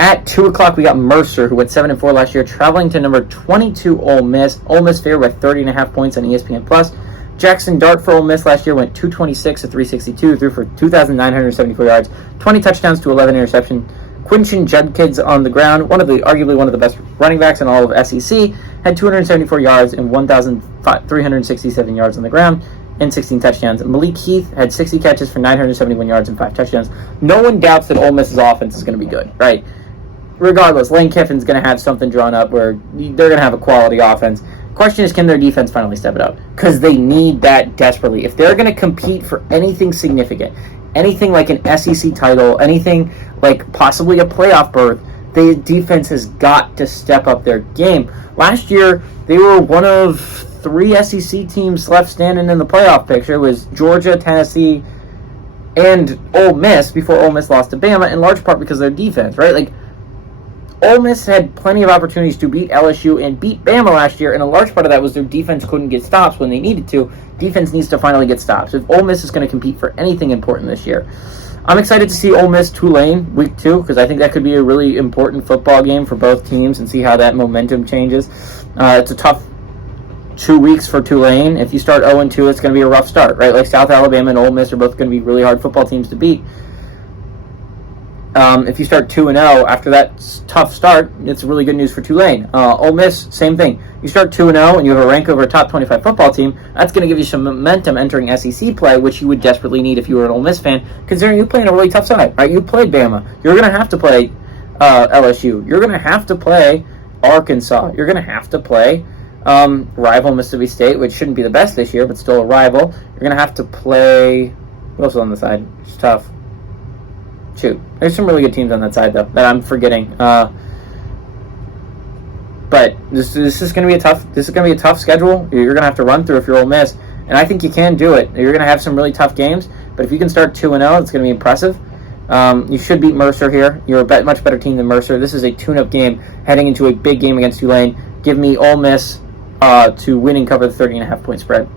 At 2 o'clock, we got Mercer, who went 7-4 last year, traveling to number 22 Ole Miss. Ole Miss favored by 30.5 points on ESPN+. Jackson Dart for Ole Miss last year went 226 to 362, threw for 2,974 yards, 20 touchdowns to 11 interceptions. Quinton Judkins on the ground, arguably one of the best running backs in all of SEC, had 274 yards and 1,367 yards on the ground and 16 touchdowns. Malik Heath had 60 catches for 971 yards and 5 touchdowns. No one doubts that Ole Miss's offense is going to be good, right? Regardless, Lane Kiffin's going to have something drawn up where they're going to have a quality offense. Question is, can their defense finally step it up? Because they need that desperately. If they're going to compete for anything significant, anything like an SEC title, anything like possibly a playoff berth, the defense has got to step up their game. Last year, they were one of 3 SEC teams left standing in the playoff picture. It was Georgia, Tennessee, and Ole Miss before Ole Miss lost to Bama, in large part because of their defense, right? Like, Ole Miss had plenty of opportunities to beat LSU and beat Bama last year, and a large part of that was their defense couldn't get stops when they needed to. Defense needs to finally get stops if Ole Miss is going to compete for anything important this year. I'm excited to see Ole Miss Tulane week 2 because I think that could be a really important football game for both teams and see how that momentum changes. It's a tough 2 weeks for Tulane. If you start 0-2, it's going to be a rough start, right? Like South Alabama and Ole Miss are both going to be really hard football teams to beat. If you start 2-0 after that tough start, it's really good news for Tulane. Ole Miss, same thing. You start 2-0 and you have a rank over a top 25 football team, that's going to give you some momentum entering SEC play, which you would desperately need if you were an Ole Miss fan, considering you play in a really tough side, right? You played Bama. You're going to have to play LSU. You're going to have to play Arkansas. You're going to have to play rival Mississippi State, which shouldn't be the best this year, but still a rival. You're going to have to play... What else is on the side? It's tough. Shoot, there's some really good teams on that side though that I'm forgetting. But this is going to be a tough. This is going to be a tough schedule. You're going to have to run through if you're Ole Miss, and I think you can do it. You're going to have some really tough games, but if you can start 2-0, it's going to be impressive. You should beat Mercer here. You're a much better team than Mercer. This is a tune-up game heading into a big game against Tulane. Give me Ole Miss to win and cover the 30.5 point spread.